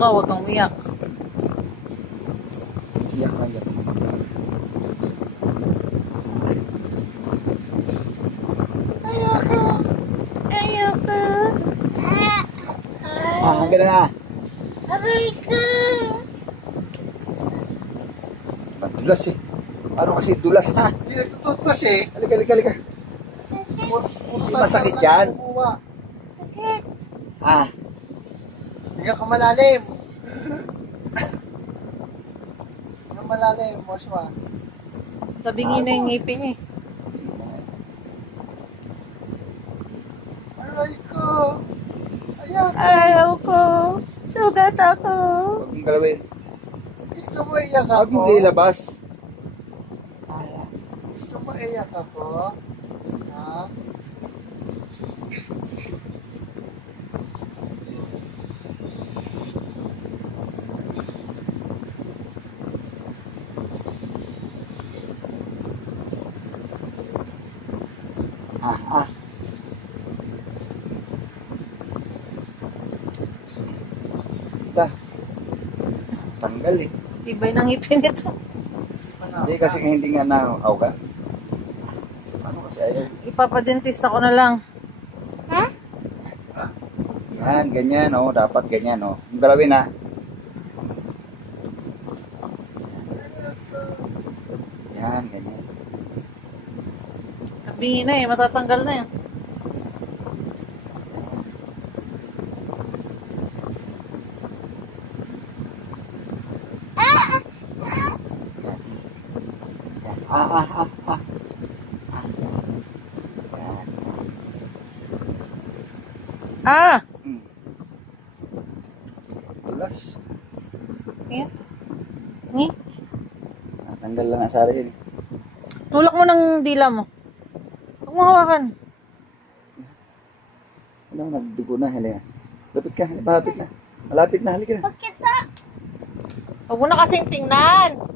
ka, huwag kang umiyak. Iyak na yan. Ayoko. Ayoko. Hanggang na. Aray ka. Madulas eh. Ano kasi dulas ha? Hindi nagtututbrush eh. Halika, halika, halika. Hindi masakit yan. Bakit? Ah, Hindi ka malalim. Hindi ka malalim, Moswa. Tabingin na yung ngipin niya eh. Aray ko. Ayan. Ayoko. Sugat ako. huwag mong galawin. Gusto mo iyak Huwag ako? mong ilabas. Gusto mo iyak ako? Ha? Ah. Ito. Tanggal eh. Tibay ng ngipin nito. Hindi kasi hindi nga na-aw ka. Ano kasi ayaw? Ipapadentista ko na lang. Yan, ganyan oh. Dapat ganyan oh. Ang galawin ha. Yan, ganyan. Tabingin na eh, matatanggal na yan. Yan. Ah. Yan. Ah! Dulas. Ayan. Ni? Natanggal lang ang sari yun. Tulak mo ng dila mo. Huwag mo hawakan. Ano, nagdugo na. Halika. Lapit ka. Malapit na. Malapit na. Halika na. Huwag mo na kasing tingnan.